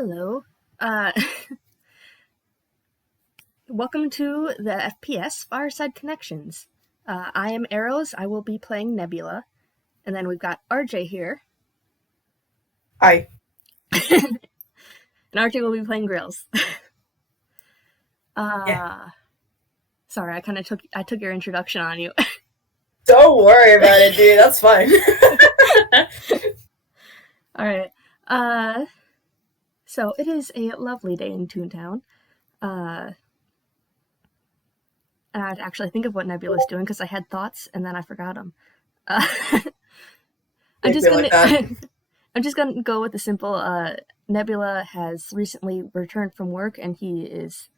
Hello. Uh, Welcome to the FPS Fireside Connections. I am Arrows. I will be playing Nebula. And then we've got RJ here. Hi. And RJ will be playing Grills. Yeah. Sorry, I took your introduction on you. Don't worry about it, dude. That's fine. Alright. So it is a lovely day in Toontown. And I had to actually think of what Nebula's doing because I had thoughts and then I forgot them. I'm just gonna go with the simple. Nebula has recently returned from work, and he is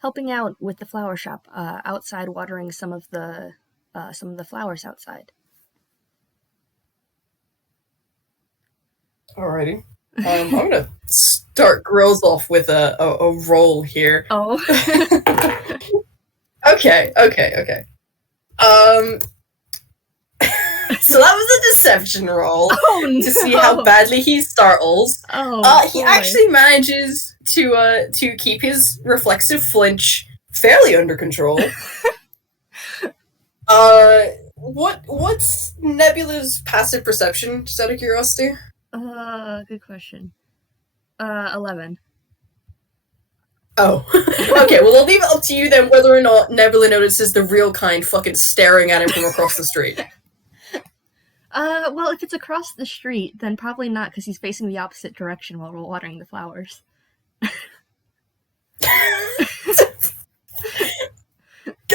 helping out with the flower shop outside, watering some of the flowers outside. Alrighty. I'm gonna start Grills off with a roll here. Oh. Okay. So that was a deception roll No. to see how badly he startles. He boy. actually manages to keep his reflexive flinch fairly under control. What's Nebula's passive perception, just out of curiosity? Good question. 11. Oh. Okay, well, I'll leave it up to you then whether or not Nebula notices the real kind fucking staring at him from across the street. Well, if it's across the street, then probably not, because he's facing the opposite direction while we're watering the flowers.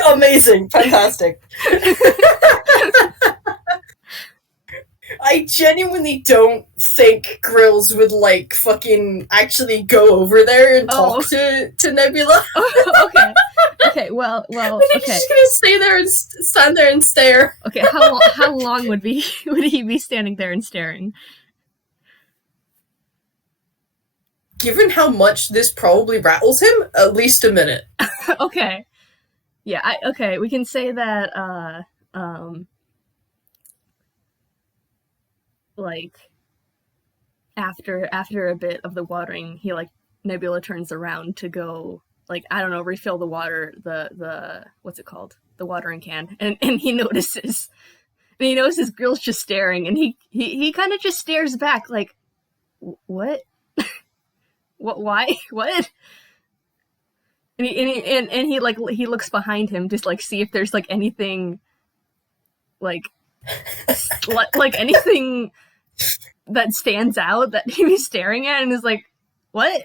Amazing. Fantastic. I genuinely don't think Grills would, fucking actually go over there and talk to Nebula. Okay. Okay, well, I think he's just gonna stay there and stand there and stare. Okay, how long would he be standing there and staring? Given how much this probably rattles him, at least a minute. Okay. Yeah, okay, we can say that, after a bit of the watering, Nebula turns around to go, refill the water, the what's it called? The watering can, and he notices. And he notices Grill's just staring, and he kind of just stares back, like, what? What? Why? What? And he looks behind him, just see if there's anything, anything that stands out that he's staring at, and is like, what?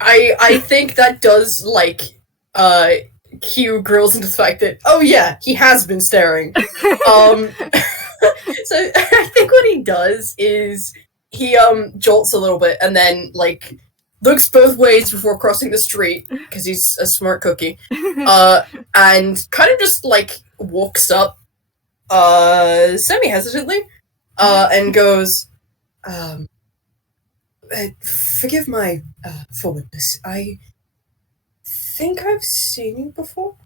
I think that does cue Grills into the fact that, oh yeah, he has been staring. So I think what he does is he jolts a little bit and then looks both ways before crossing the street because he's a smart cookie, and kind of just walks up semi-hesitantly and goes, forgive my forwardness. I think I've seen you before.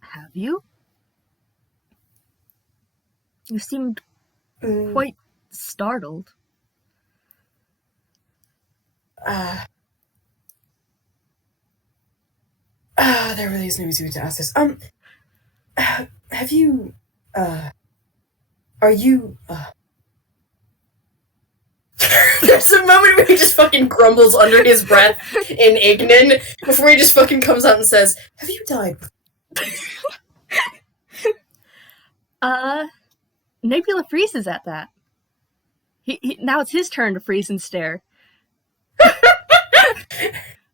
Have you? You seemed quite startled. There really is no easy way to ask this. Have you, are you, There's a moment where he just fucking grumbles under his breath in Ignan before he just fucking comes out and says, have you died? Nebula freezes at that. Now it's his turn to freeze and stare.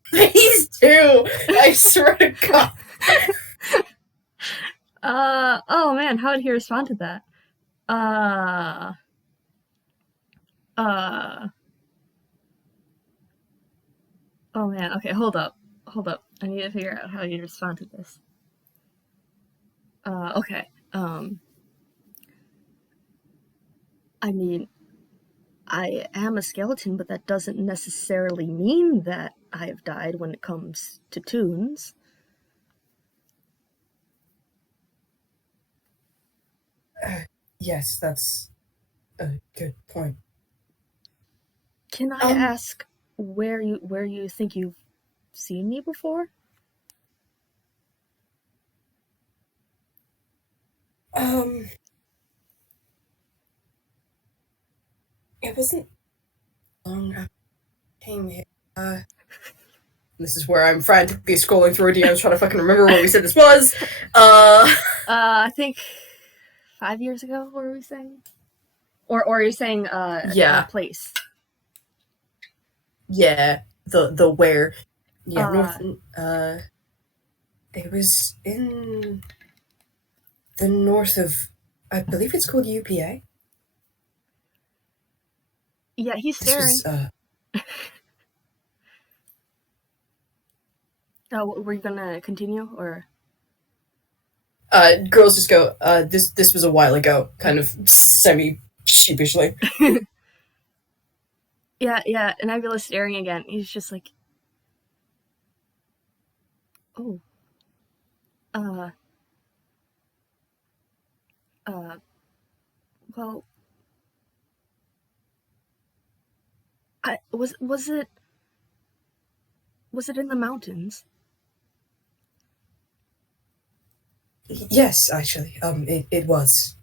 Please do! I swear to God. Oh man, how did he respond to that? Oh man, okay, hold up. I need to figure out how you respond to this. Okay, I mean, I am a skeleton, but that doesn't necessarily mean that I have died when it comes to toons. Yes, that's a good point. Can I ask where you think you've seen me before? It wasn't long after I came here. This is where I'm frantically scrolling through DMs trying to fucking remember where we said this was. I think 5 years ago. What were we saying? Or are you saying Yeah. a place? Yeah, the where. Yeah, north. It was in the north of, I believe it's called UPA. Yeah, he's This staring. was, Were you gonna continue or? Girls just go, this was a while ago, kind of semi-sheepishly. Yeah, and Nebula's staring again. He's just like, oh, well, was it in the mountains? Yes, actually, it was.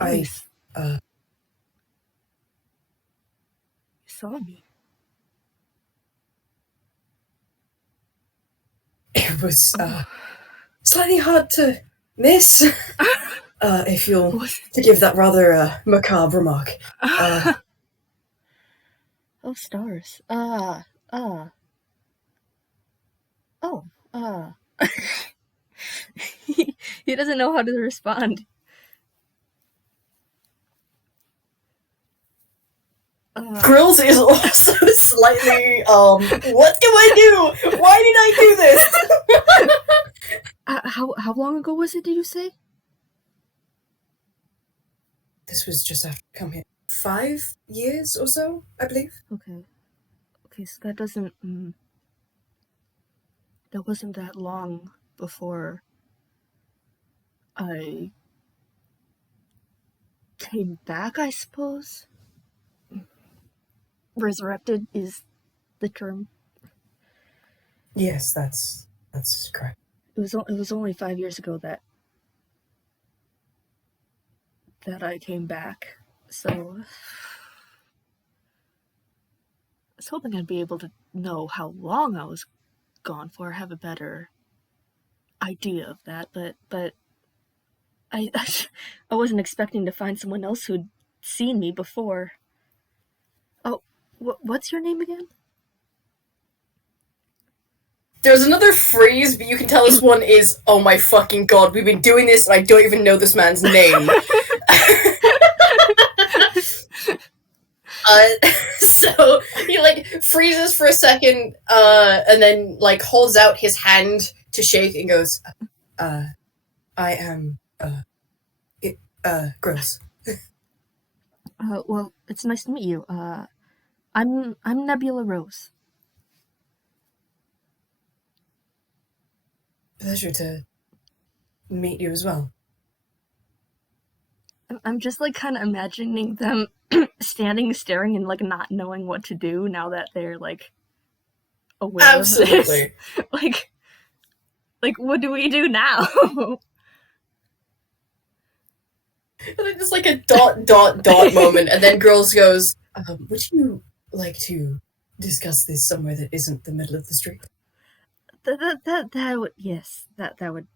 Nice. I, You saw me. it was, slightly hard to miss, if you'll forgive that rather, macabre remark. Oh, stars. He doesn't know how to respond. Grills is also slightly, what do I do? Why did I do this? How long ago was it, did you say? This was just after I come here. 5 years or so, I believe. Okay, so that doesn't, that wasn't that long before I came back, I suppose. Resurrected is the term. Yes, that's correct. It was only 5 years ago that I came back. So I was hoping I'd be able to know how long I was gone for, have a better idea of that, but I wasn't expecting to find someone else who'd seen me before. Oh, what's your name again? There's another phrase, but you can tell this one is, oh my fucking god, we've been doing this and I don't even know this man's name. So he like freezes for a second, and then like holds out his hand to shake and goes, I am, Grills. Well, it's nice to meet you. I'm Nebula Rose. Pleasure to meet you as well. I'm just like kind of imagining them standing, staring, and like not knowing what to do now that they're like aware of this. Like what do we do now? And then just like a dot moment, and then Girls goes, would you like to discuss this somewhere that isn't the middle of the street? That would, yes, that would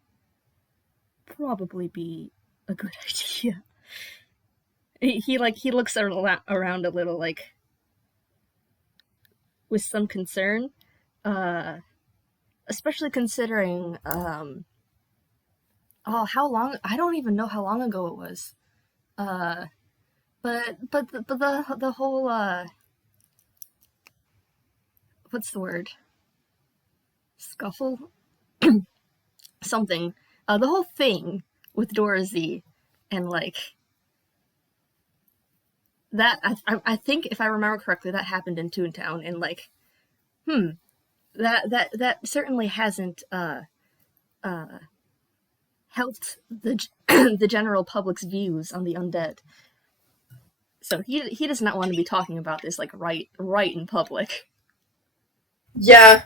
probably be a good idea. He looks around a little, like, with some concern, especially considering, how long, I don't even know how long ago it was, but the whole, what's the word? Scuffle? Something. The whole thing with Dorothy and, like, that, I think, if I remember correctly, that happened in Toontown, and, like, that certainly hasn't helped the the general public's views on the undead. So he does not want to be talking about this like right in public. Yeah.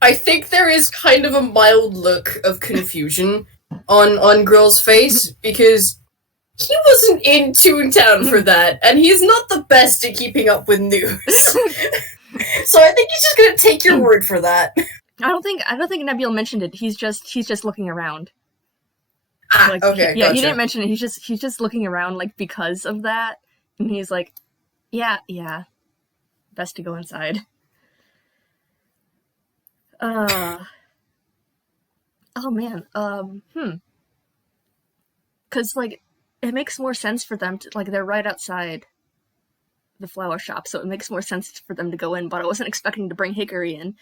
I think there is kind of a mild look of confusion on Grill's face, because he wasn't in Toontown for that, and he's not the best at keeping up with news. So I think he's just gonna take your word for that. I don't think Nebula mentioned it. He's just looking around. Okay, yeah, gotcha. He didn't mention it. He's just looking around like because of that, and he's like, yeah, best to go inside. Oh man, because like it makes more sense for them to like they're right outside the flower shop, so it makes more sense for them to go in. But I wasn't expecting to bring Hickory in.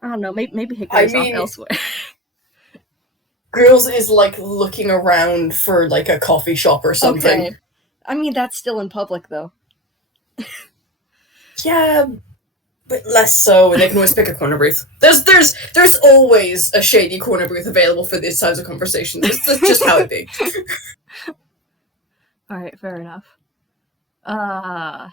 I don't know. Maybe Hickory's off elsewhere. Grills is like looking around for like a coffee shop or something. Okay. I mean, that's still in public though. Yeah, but less so, and they can always pick a corner booth. There's always a shady corner booth available for these types of conversations. That's just how it be. All right, fair enough. I'm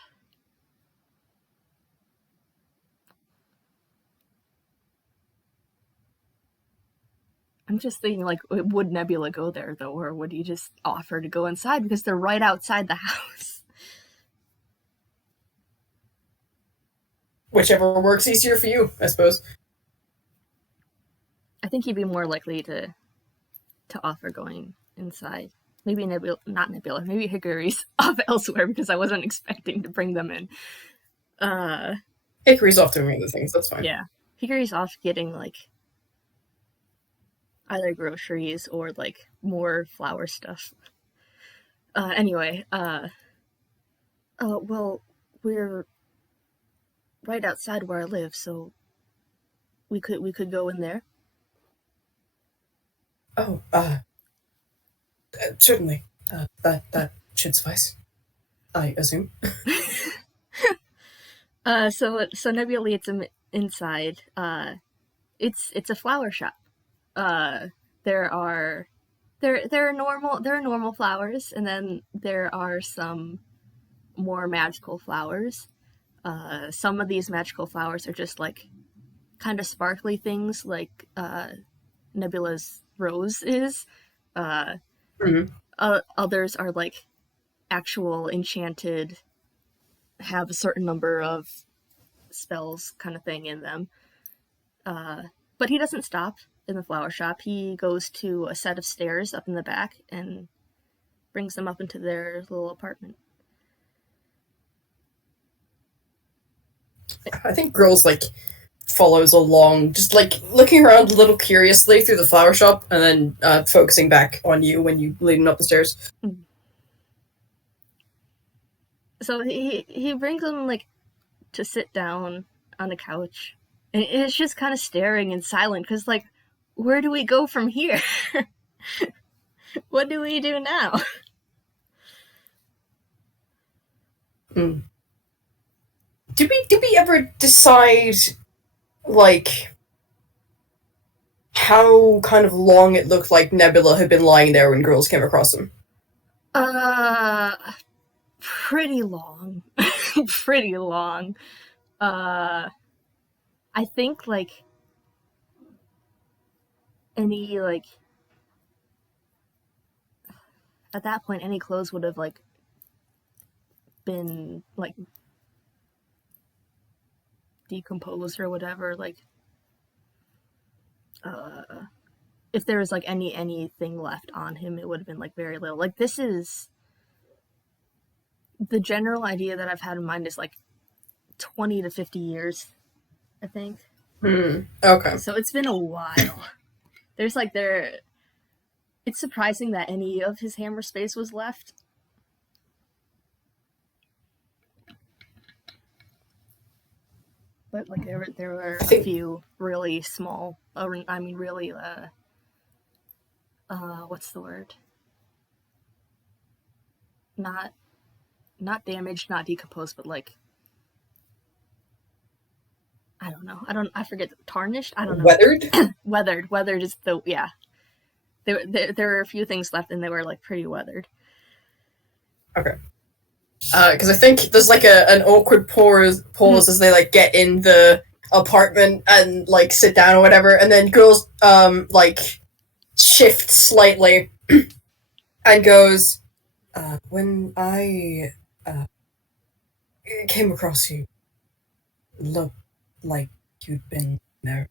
just thinking, like, would Nebula go there, though, or would he just offer to go inside because they're right outside the house? Whichever works easier for you, I suppose. I think he'd be more likely to offer going inside. Maybe not Nebula, maybe Hickory's off elsewhere because I wasn't expecting to bring them in. Hickory's off doing other things, that's fine. Yeah. Hickory's off getting, like, either groceries or, like, more flower stuff. Anyway, well, we're right outside where I live, so we could go in there. Oh, certainly. That should suffice, I assume. So Nebula leads him inside. It's a flower shop. There are normal flowers, and then there are some more magical flowers. Some of these magical flowers are just like kind of sparkly things, like Nebula's rose is. Others are like actual enchanted, have a certain number of spells kind of thing in them. But he doesn't stop in the flower shop. He goes to a set of stairs up in the back and brings them up into their little apartment. I think Girls like follows along, just like looking around a little curiously through the flower shop, and then focusing back on you when you leading up the stairs. So he brings them like to sit down on a couch, and it's just kind of staring and silent because like, where do we go from here? What do we do now? Did we ever decide, like, how kind of long it looked like Nebula had been lying there when Girls came across him? Pretty long. Pretty long. I think, like, any, like, at that point, any clothes would have, like, been, like, decomposed or whatever, like, if there was, like, anything left on him, it would have been, like, very little. Like, this is, the general idea that I've had in mind is, like, 20 to 50 years, I think. Okay. So it's been a while. There's, like, it's surprising that any of his hammer space was left. But, like, there were a few really small, I mean, really, what's the word? Not damaged, not decomposed, but, like, I don't know. I forget. Tarnished? I don't know. Weathered? Weathered. Weathered is the, yeah. There were a few things left and they were like pretty weathered. Okay. Because I think there's like an awkward pause as they like get in the apartment and like sit down or whatever, and then girls like shifts slightly and goes, when I came across you, looked like you'd been there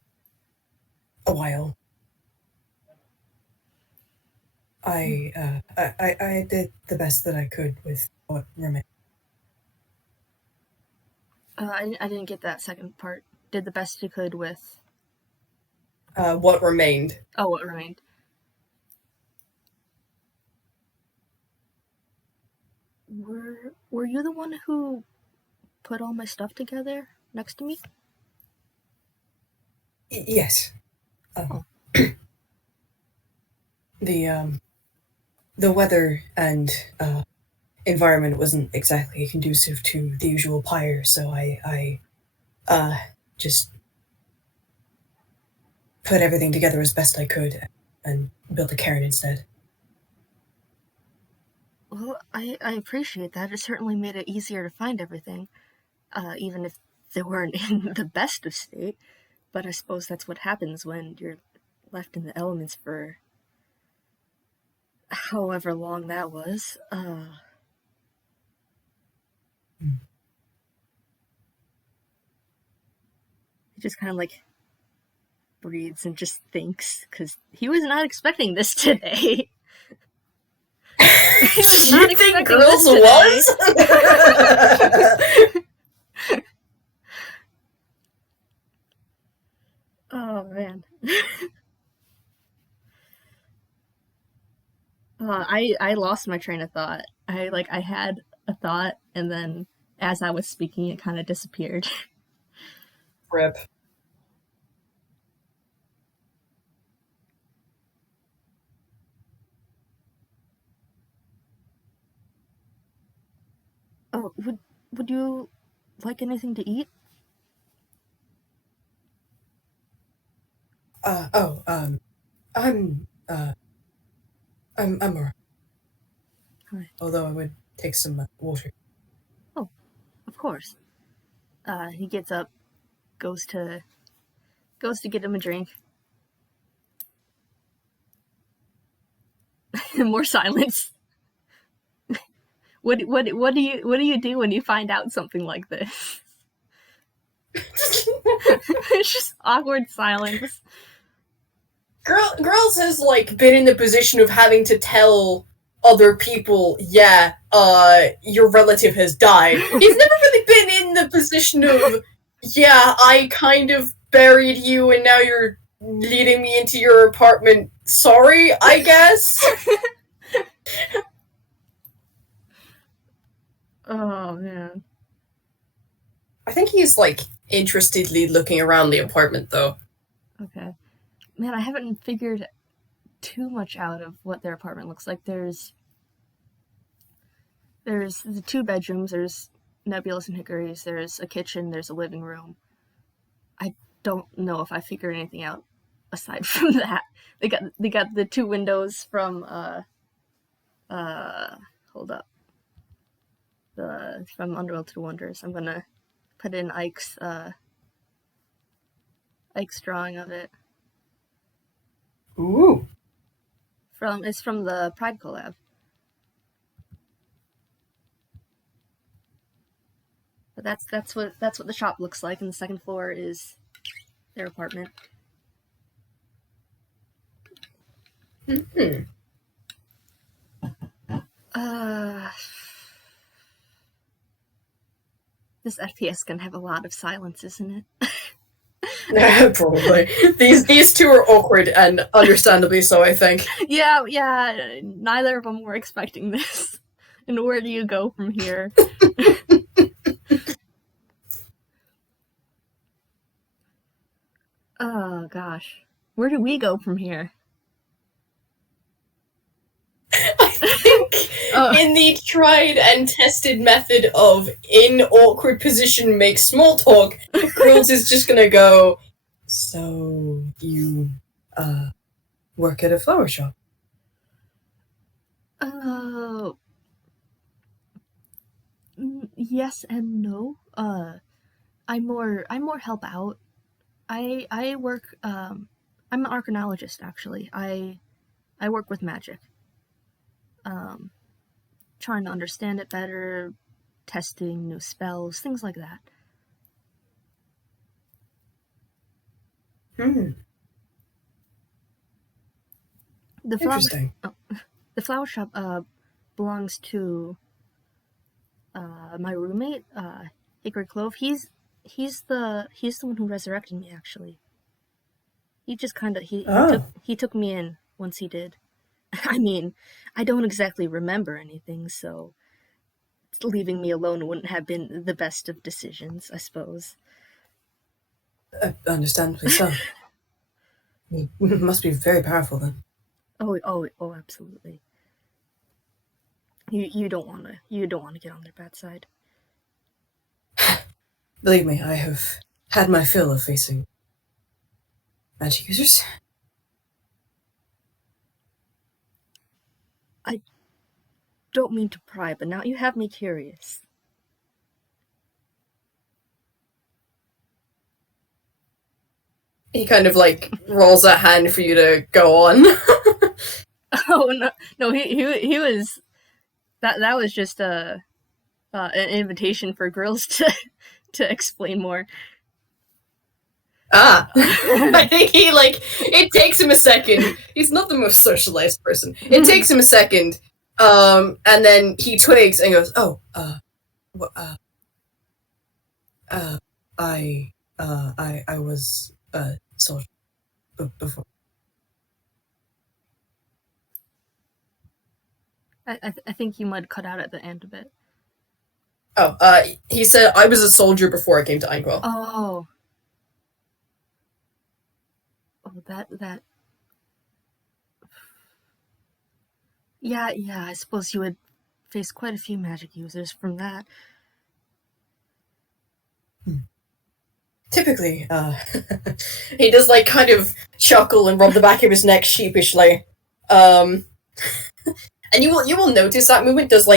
a while. I did the best that I could with what remained. I didn't get that second part. Did the best you could with... What remained. Oh, what remained. Were you the one who put all my stuff together next to me? Yes. Oh. The weather and environment wasn't exactly conducive to the usual pyre, so I just put everything together as best I could and built a cairn instead. Well, I appreciate that. It certainly made it easier to find everything, even if they weren't in the best of state. But I suppose that's what happens when you're left in the elements for however long that was. He just kind of like breathes and just thinks, because he was not expecting this today. He was not You think expecting Grills this was? Oh man. I lost my train of thought. I had a thought, and then as I was speaking, it kind of disappeared. Rip. Oh, would you like anything to eat? I'm alright. Hi. Although I would take some water. Oh, of course. He gets up, goes to get him a drink. More silence. What do you do when you find out something like this? It's just awkward silence. Girls has like been in the position of having to tell other people, yeah, your relative has died. You've never really been in the position of, yeah, I kind of buried you and now you're leading me into your apartment. Sorry, I guess. Oh man. I think he's like interestedly looking around the apartment though. Okay. Man, I haven't figured too much out of what their apartment looks like. There's the 2 bedrooms, there's Nebula's and Hickory's, there's a kitchen, there's a living room. I don't know if I figured anything out aside from that. They got the 2 windows from hold up. From Underworld to Wonders. I'm gonna put in Ike's drawing of it. Ooh. It's from the Pride collab. But that's what the shop looks like, and the second floor is their apartment. Mm-hmm. This FPS can have a lot of silence, isn't it? Probably. These 2 are awkward and understandably so, I think. Yeah, neither of them were expecting this. And where do you go from here? Oh gosh. Where do we go from here? I think in the tried and tested method of in awkward position make small talk, Grills is just gonna go, so you work at a flower shop? Yes and no. I more help out. I work I'm an arcanologist actually. I work with magic. Trying to understand it better, testing new spells, things like that. Interesting. The flower shop belongs to my roommate, Hickory Clove. He's the one who resurrected me actually. He just kind of he took me in once he did. I mean, I don't exactly remember anything, so leaving me alone wouldn't have been the best of decisions, I suppose. Understandably so. He must be very powerful then. Oh, absolutely. You don't want to get on their bad side. Believe me, I have had my fill of facing magic users. I don't mean to pry, but now you have me curious. He kind of like rolls a hand for you to go on. Oh no! He was that was just an invitation for Grills to explain more. I think he it takes him a second. He's not the most socialized person. It takes him a second, and then he twigs and goes, "Oh, I was a soldier before." I think you might cut out at the end of it. Oh, he said, "I was a soldier before I came to Einquell." Oh, that. Yeah, I suppose you would face quite a few magic users from that. Typically, he does kind of chuckle and rub the back of his neck sheepishly. And you will notice that movement does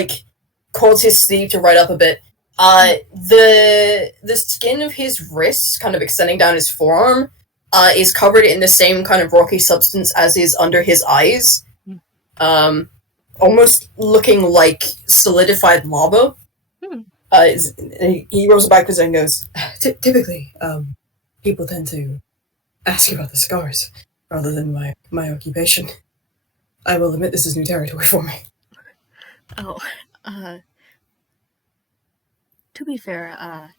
cause his sleeve to right up a bit. The skin of his wrist, kind of extending down his forearm, is covered in the same kind of rocky substance as is under his eyes. Almost looking like solidified lava. He rolls back and goes, typically, people tend to ask about the scars rather than my occupation. I will admit this is new territory for me. Oh, to be fair, I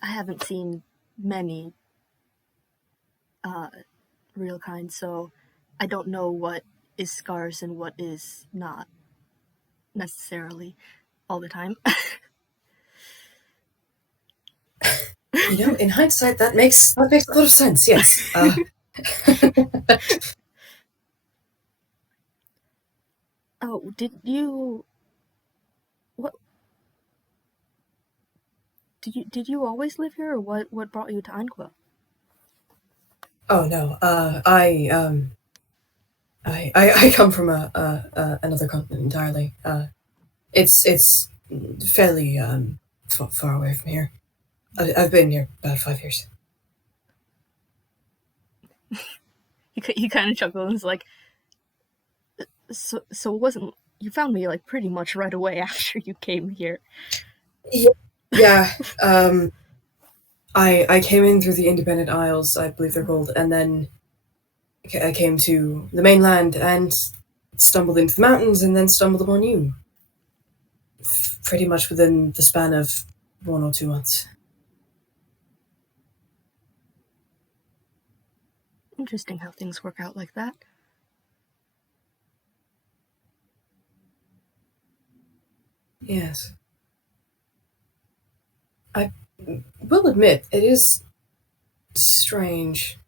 haven't seen many real kind, so I don't know what is scars and what is not necessarily all the time. In hindsight, that makes a lot of sense. Yes. Oh, did you? What? Did you always live here, or what brought you to Einquell? Oh no. I come from another continent entirely. It's fairly far away from here. I've been here about 5 years. He kind of chuckled and was like, so it wasn't, you found me pretty much right away after you came here. Yeah. I came in through the Independent Isles, I believe they're called, and then I came to the mainland and stumbled into the mountains and then stumbled upon you. Pretty much within the span of 1 or 2 months. Interesting how things work out like that. Yes. I will admit, it is strange.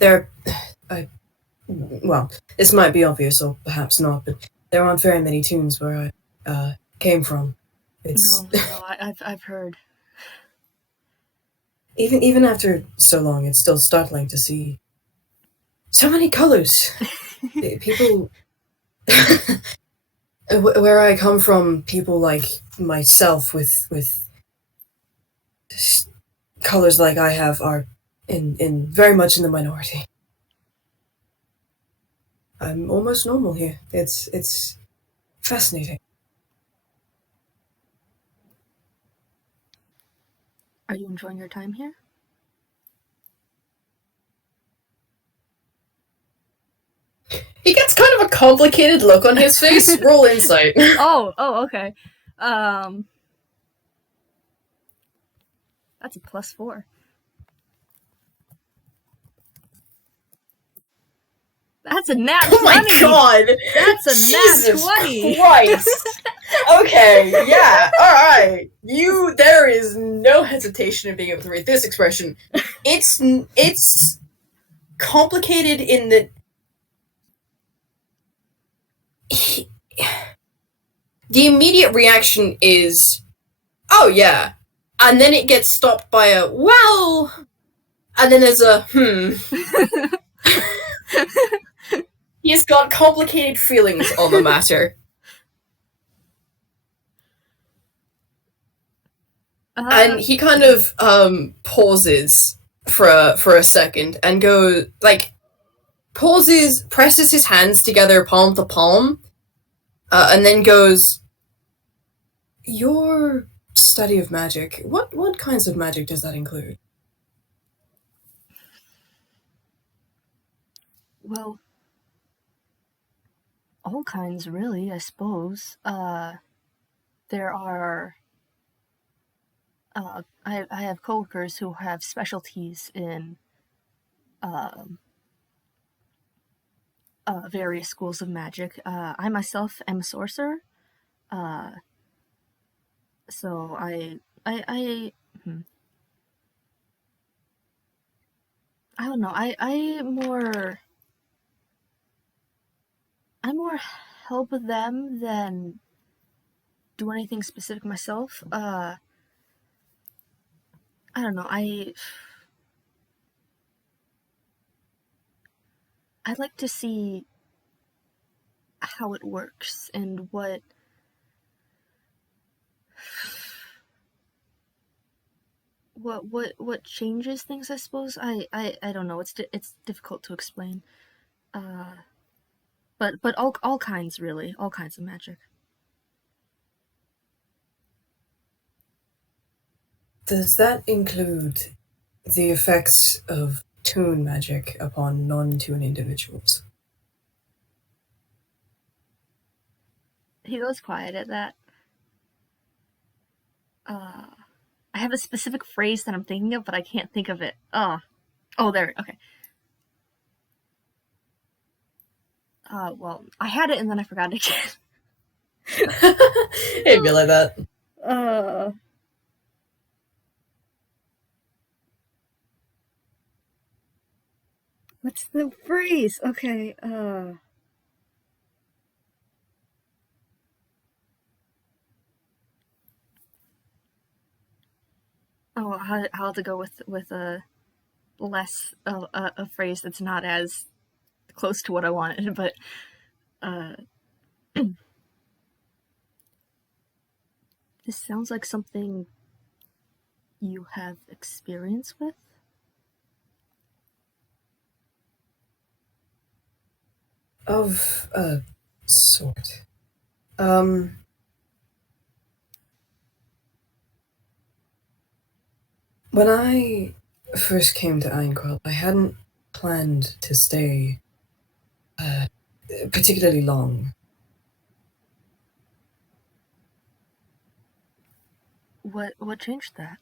I well, this might be obvious or perhaps not, but there aren't very many toons where I came from. It's No, I've heard. even after so long, it's still startling to see so many colors. People where I come from, people like myself with colors like I have are in very much in the minority. I'm almost normal here. It's fascinating. Are you enjoying your time here? He gets kind of a complicated look on his face. Roll insight. Oh, okay. That's a +4. That's a nat 20! Oh my god! That's a Jesus nat 20! Christ! Okay, yeah, alright. There is no hesitation in being able to read this expression. It's complicated in that the immediate reaction is, oh yeah, and then it gets stopped by a, well, and then there's a, He's got complicated feelings on the matter. And he kind of pauses for a second and goes, like, presses his hands together palm to palm, and then goes, your study of magic, what kinds of magic does that include? Well, all kinds, really, I suppose. There are... I have coworkers who have specialties in various schools of magic. I myself am a sorcerer, so I don't know. I more help them than do anything specific myself. I don't know. I'd like to see how it works and what changes things, I suppose. I don't know. It's difficult to explain. But all kinds, really, all kinds of magic. Does that include the effects of toon magic upon non-toon individuals? He goes quiet at that. I have a specific phrase that I'm thinking of, but I can't think of it. Oh, there. Okay. Well, I had it and then I forgot it again. It'd be like that. What's the phrase? Okay, Oh, I'll have to go with a less a phrase that's not as close to what I wanted, but this sounds like something you have experience with? Of a sort. When I first came to Einquell, I hadn't planned to stay particularly long. What changed that?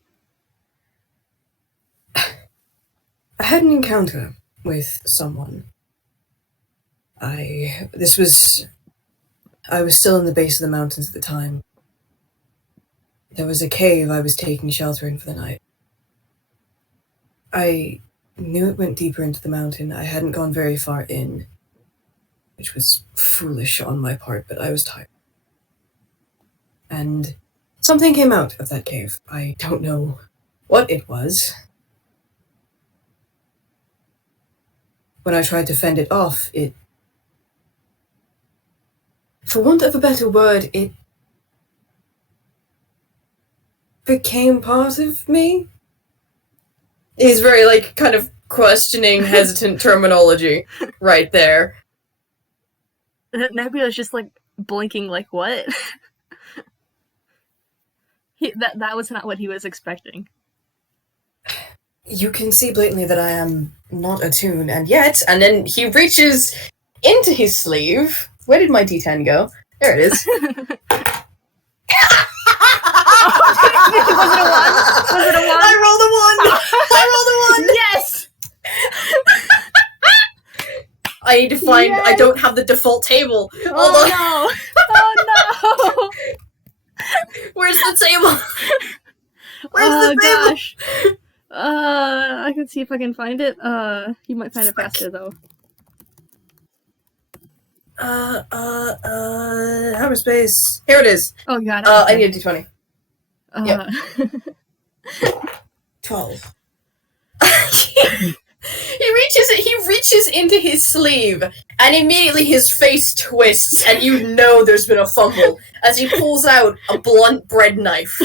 I had an encounter with someone. I was still in the base of the mountains at the time. There was a cave I was taking shelter in for the night. I knew it went deeper into the mountain. I hadn't gone very far in. which was foolish on my part, but I was tired. And something came out of that cave. I don't know what it was. When I tried to fend it off, it... For want of a better word, it became part of me? He's very, like, kind of questioning, hesitant terminology right there. Nebula's just, like, blinking like, what? That was not what he was expecting. You can see blatantly that I am not a toon, and yet... And then he reaches into his sleeve. Where did my D10 go? There it is. Was it a 1? Was it a 1? I rolled a 1! I rolled a 1! Yes! I need to find... Yes! I don't have the default table. Hold Oh on. no! Oh no! Where's the table? Where's the table? Gosh. I can see if I can find it. You might find it faster though. Hyperspace. Here it is. Oh god. I need a D20. Yep. 12. He reaches into his sleeve, and immediately his face twists, and you know there's been a fumble, as he pulls out a blunt bread knife.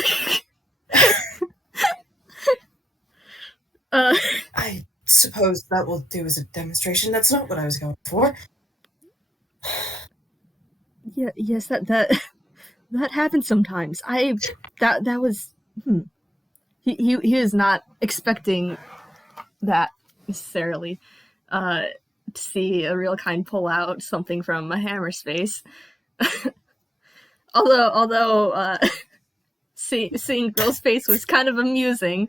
I suppose that will do as a demonstration. That's not what I was going for. Yeah, yes, that happens sometimes. That was he was not expecting that necessarily. To see a real kind pull out something from a hammer space. although seeing Grill's face was kind of amusing.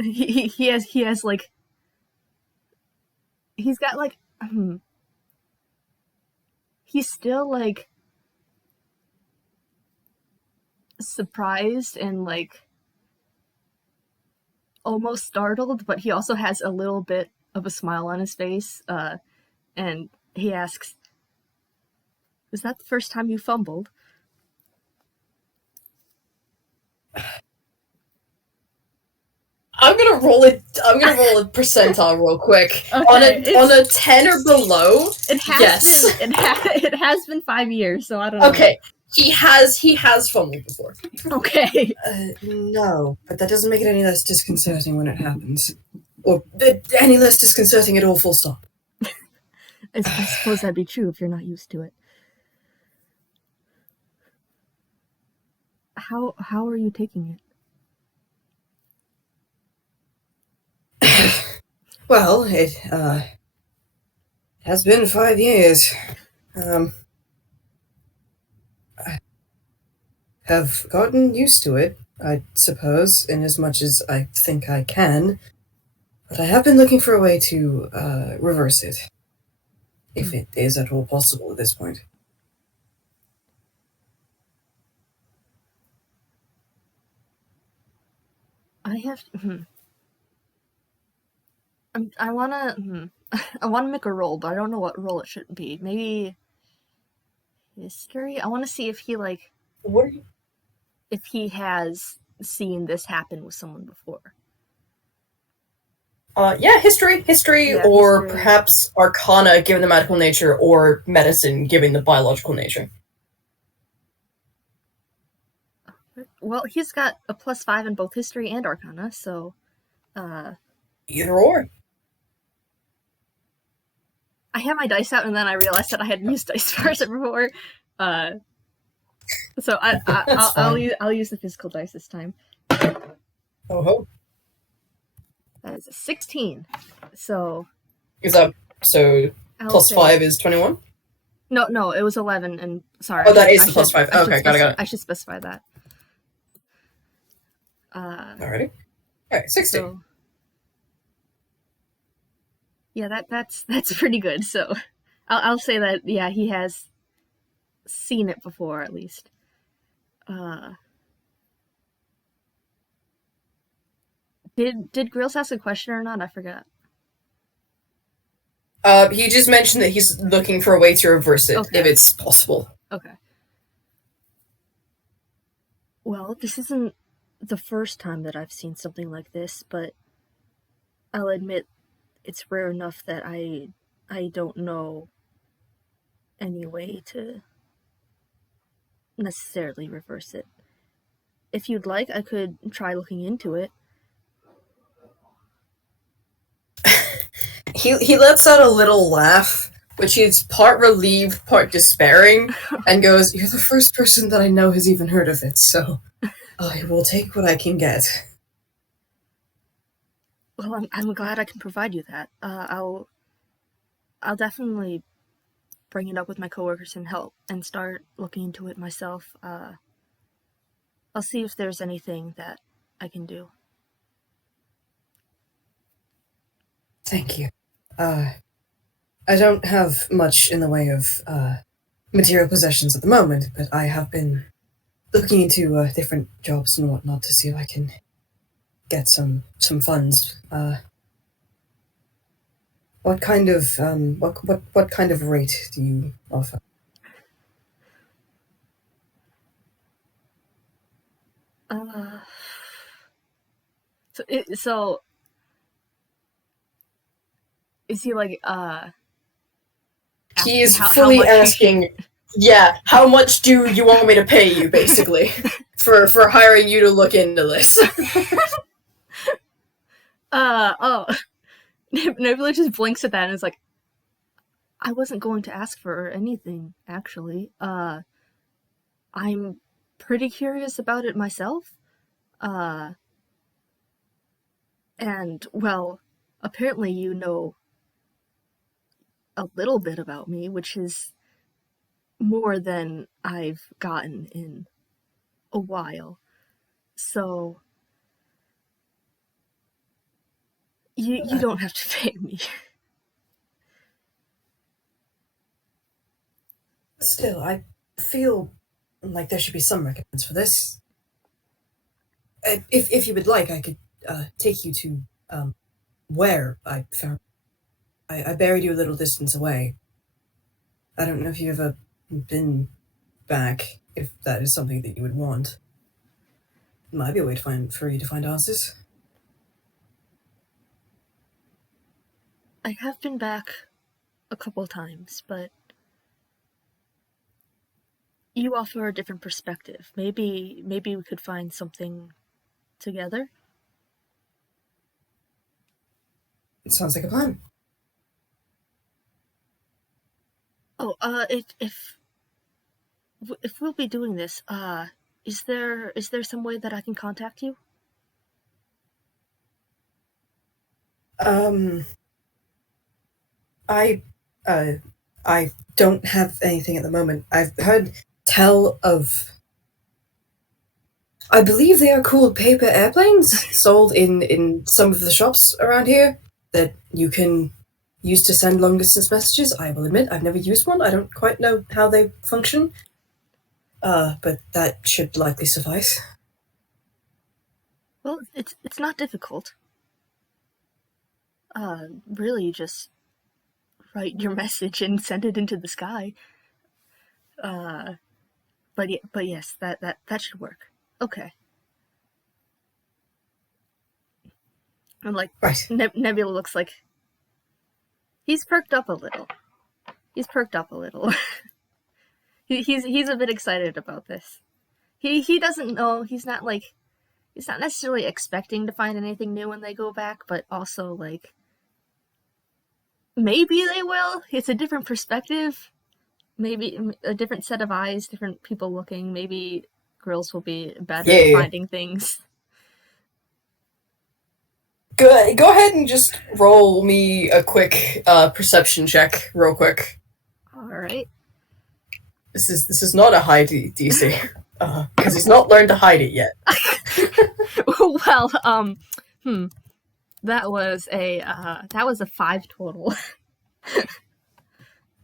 He has like he's got like he's still like surprised and like almost startled, but he also has a little bit of a smile on his face, and he asks, "Is that the first time you fumbled?" I'm gonna roll a percentile real quick. Okay, on a 10 or below. It has been 5 years, so I don't know. Okay, he has fumbled before. Okay. No, but that doesn't make it any less disconcerting when it happens, or any less disconcerting at all. Full stop. I suppose that'd be true if you're not used to it. How are you taking it? Well, it has been 5 years. I have gotten used to it, I suppose, in as much as I think I can. But I have been looking for a way to reverse it, if it is at all possible at this point. I have. I wanna make a roll, but I don't know what roll it should be. Maybe history. I want to see if he like. What are you? If he has seen this happen with someone before. Yeah, history, Yeah, or history. perhaps Arcana, given the magical nature, or medicine, given the biological nature. Well, he's got a +5 in both history and Arcana, so. Either or. I had my dice out, and then I realized that I hadn't used dice bars before. So I'll use the physical dice this time. Oh. That is a 16. So. Is that so? I'll +5 is 21. No, it was 11. And sorry. Oh, that is the +5. Okay, got it. I should specify that. Alrighty. Alright, 16. So, yeah, that's pretty good. So, I'll say that he has seen it before at least. Did Grills ask a question or not? I forgot. He just mentioned that he's looking for a way to reverse it, if it's possible. Okay. Well, this isn't the first time that I've seen something like this, but I'll admit it's rare enough that I don't know any way to necessarily reverse it. If you'd like, I could try looking into it. He lets out a little laugh, which is part relieved, part despairing, and goes, "You're the first person that I know has even heard of it, so I will take what I can get." Well, I'm glad I can provide you that. I'll definitely bring it up with my coworkers and help and start looking into it myself. I'll see if there's anything that I can do. Thank you. I don't have much in the way of material possessions at the moment, but I have been looking into different jobs and whatnot to see if I can get some funds. What kind of what kind of rate do you offer? So is he like He is fully asking, yeah, how much do you want me to pay you, basically, for hiring you to look into this? Nebula just blinks at that and is like, I wasn't going to ask for anything, actually. I'm pretty curious about it myself. And, well, apparently you know a little bit about me, which is more than I've gotten in a while. So you don't have to pay me. Still, I feel like there should be some recompense for this. If you would like, I could take you to where I found. I buried you a little distance away. I don't know if you've ever been back, if that is something that you would want. Might be a way for you to find answers. I have been back a couple times, but you offer a different perspective. Maybe we could find something together. It sounds like a plan. Oh, if we'll be doing this, is there some way that I can contact you? I don't have anything at the moment. I've heard tell of, I believe they are called paper airplanes, sold in some of the shops around here, that you can use to send long distance messages. I will admit, I've never used one. I don't quite know how they function. But that should likely suffice. Well, it's not difficult. Really just write your message and send it into the sky. But yes, that should work. Okay. And like, right. Nebula looks like he's perked up a little. He's a bit excited about this. He doesn't know. He's not necessarily expecting to find anything new when they go back, but also like maybe they will. It's a different perspective. Maybe a different set of eyes, different people looking. Maybe Grills will be better at finding things. Go ahead and just roll me a quick perception check, real quick. All right. This is not a high DC, because he's not learned to hide it yet. Well, that was a 5 total.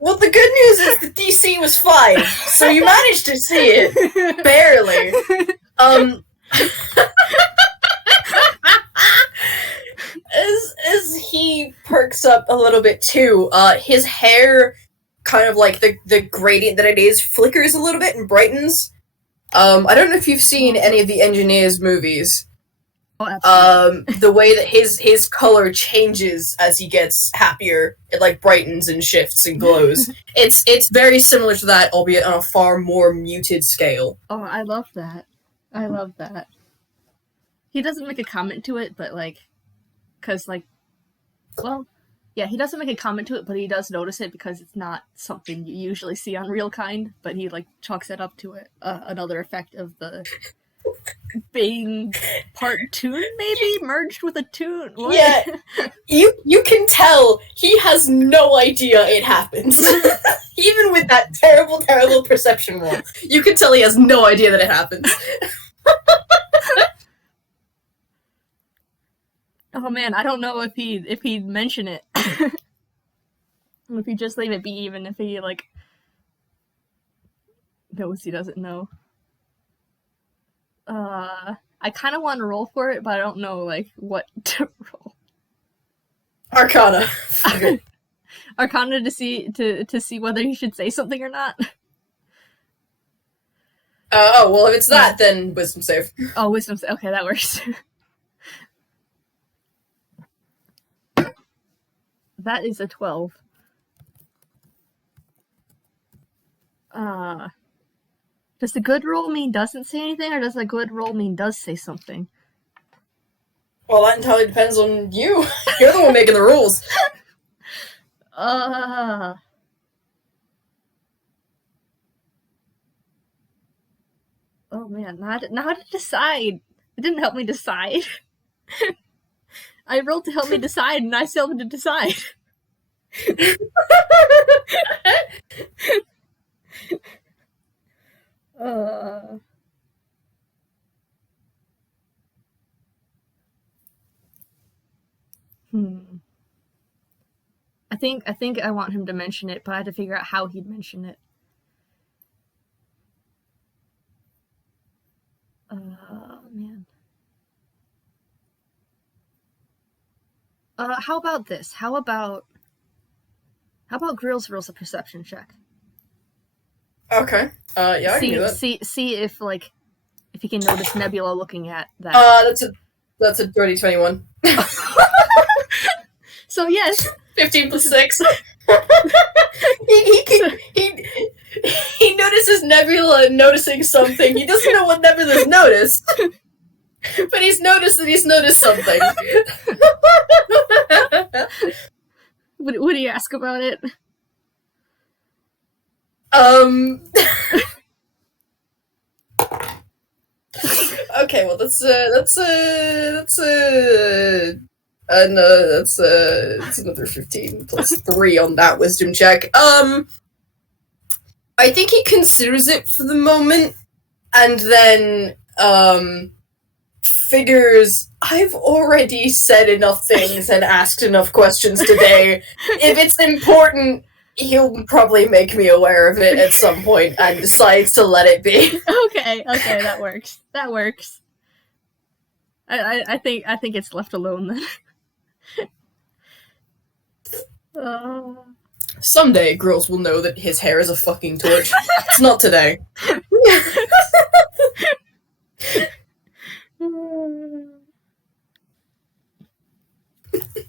Well, the good news is the DC was 5, so you managed to see it barely. a little bit too. His hair, kind of like the gradient that it is, flickers a little bit and brightens. I don't know if you've seen any of the Engineers movies. Oh, absolutely. The way that his color changes as he gets happier, it like brightens and shifts and glows. It's very similar to that, albeit on a far more muted scale. Oh, I love that. I love that. He doesn't make a comment to it, but like, cause like, well, yeah, he doesn't make a comment to it, but he does notice it because it's not something you usually see on Real Kind. But he like chalks it up to it, another effect of the being part toon, maybe merged with a toon. What? Yeah, you can tell he has no idea it happens. Even with that terrible perception roll, you can tell he has no idea that it happens. Oh man, I don't know if he'd mention it. If he just leave it be, even if he like knows he doesn't know. I kind of want to roll for it, but I don't know like what to roll. Arcana. Arcana to see whether he should say something or not. Well, if it's that, then wisdom save. Oh, wisdom save. Okay, that works. That is a 12. Does the good roll mean doesn't say anything, or does the good roll mean does say something? Well, that entirely depends on you. You're the one making the rules. Oh man, now to decide. It didn't help me decide. I rolled to help me decide, and I still had to decide. I think I want him to mention it, but I had to figure out how he'd mention it. Man. How about this? How about Grills rolls a perception check? Okay. Yeah, I can do that. See if like if he can notice Nebula looking at that. That's a dirty 21. So yes. 15 plus 6. He notices Nebula noticing something. He doesn't know what Nebula's noticed. But he's noticed that he's noticed something. Would he ask about it? Okay, well that's another 15 plus 3 on that wisdom check. I think he considers it for the moment, and then figures, I've already said enough things and asked enough questions today. If it's important, he'll probably make me aware of it at some point and decides to let it be. Okay, that works. That works. I think it's left alone then. Someday, girls will know that his hair is a fucking torch. It's not today.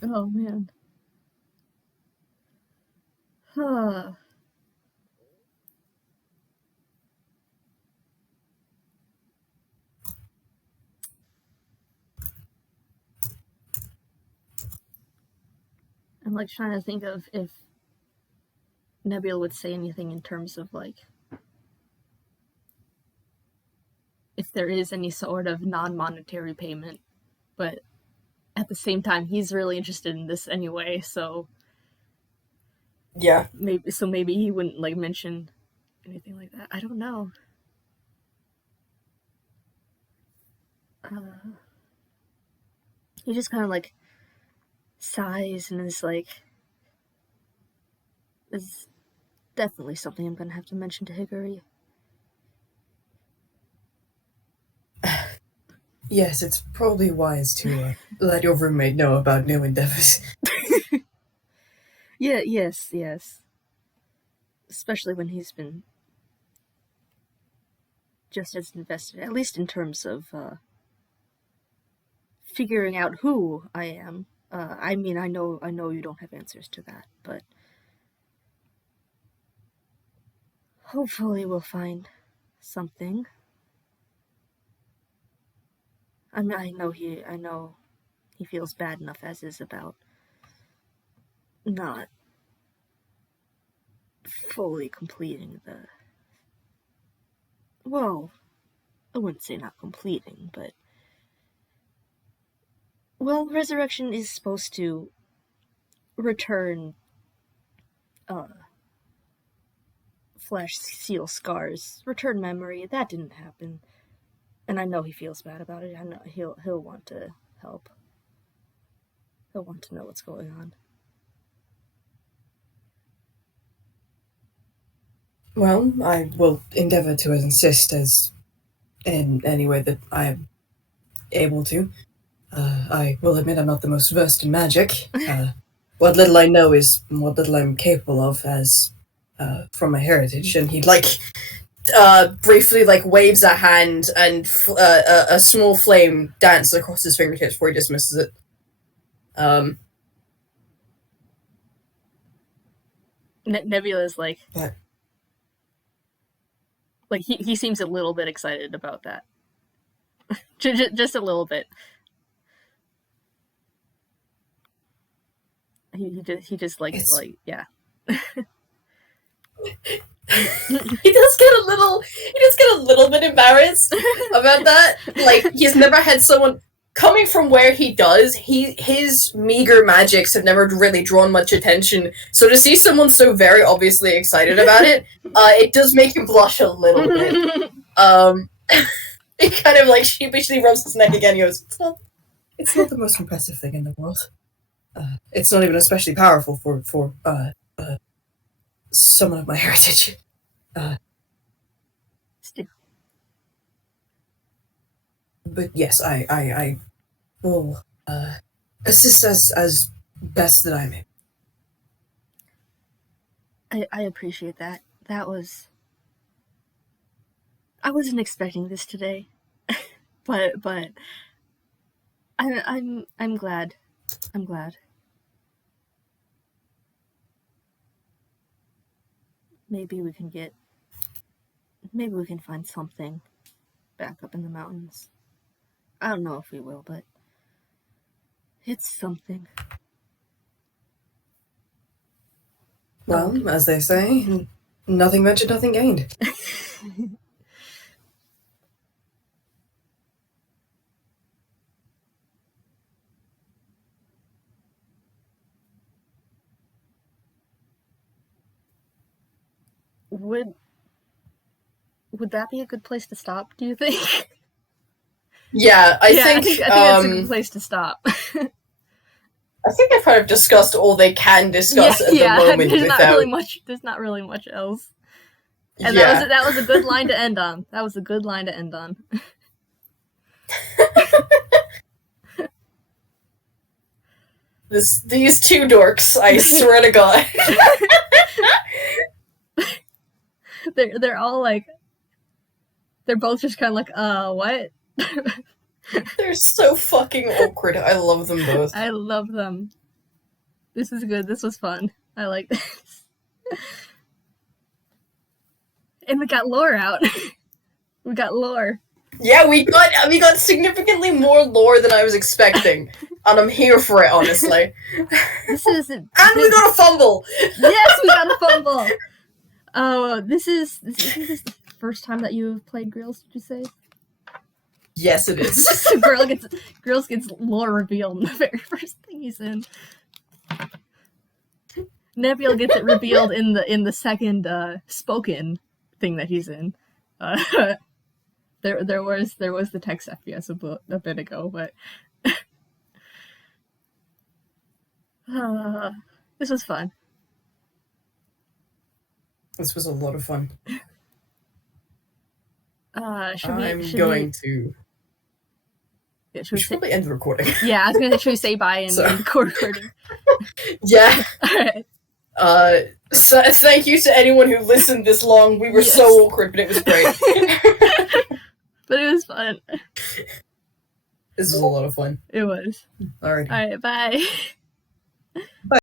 Oh man. Huh. I'm like trying to think of if Nebula would say anything in terms of like if there is any sort of non-monetary payment, but at the same time he's really interested in this anyway, so yeah, maybe he wouldn't like mention anything like that. I don't know. He just kind of like sighs and is like, "There's definitely something I'm gonna have to mention to Higuri." Yes, it's probably wise to let your roommate know about new endeavors. Yeah, yes. Especially when he's been just as invested, at least in terms of figuring out who I am. I mean, I know you don't have answers to that, but hopefully we'll find something. I know he feels bad enough as is about not fully completing the. Well, I wouldn't say not completing, but well, resurrection is supposed to return flesh seal scars, return memory. That didn't happen, and I know he feels bad about it. I know he'll want to help. He'll want to know what's going on. Well, I will endeavor to assist as in any way that I am able to. I will admit I'm not the most versed in magic. What little I know is what little I'm capable of as from my heritage. And he briefly waves a hand, and a small flame dances across his fingertips before he dismisses it. Nebula's like, But he seems a little bit excited about that. Just a little bit. He just yeah. he does get a little bit embarrassed about that. Like, he's never had someone coming from where he does. His meager magics have never really drawn much attention. So to see someone so very obviously excited about it, it does make him blush a little bit. He kind of sheepishly rubs his neck again. He goes, "It's not the most impressive thing in the world. It's not even especially powerful for someone of my heritage." But yes, I will assist as best that I may. I appreciate that. That was. I wasn't expecting this today, but I'm glad. I'm glad. Maybe we can find something back up in the mountains. I don't know if we will, but it's something. Well, as they say, nothing ventured, nothing gained. Would that be a good place to stop, do you think? Yeah, I think that's a good place to stop. I think they've kind of discussed all they can discuss at the moment. There's not really much else. And that was a good line to end on. These two dorks, I swear to God. They're all like, they're both just kind of like, what? They're so fucking awkward. I love them both. I love them. This is good. This was fun. I like this. And we got lore out. We got lore. Yeah, we got significantly more lore than I was expecting. And I'm here for it, honestly. We got a fumble! Yes, we got a fumble! Oh, this is the first time that you have played Grills, did you say? Yes, it is. Grills gets lore revealed in the very first thing he's in. Nebula gets it revealed in the second spoken thing that he's in. There was the text FPS a bit ago, but this was fun. This was a lot of fun. Should we probably end the recording. Yeah, I was gonna say, should we say bye and end the recording? Yeah. Alright. So thank you to anyone who listened this long. We were Yes. so awkward, but it was great. But it was fun. This was a lot of fun. It was. Alrighty. Alright, bye.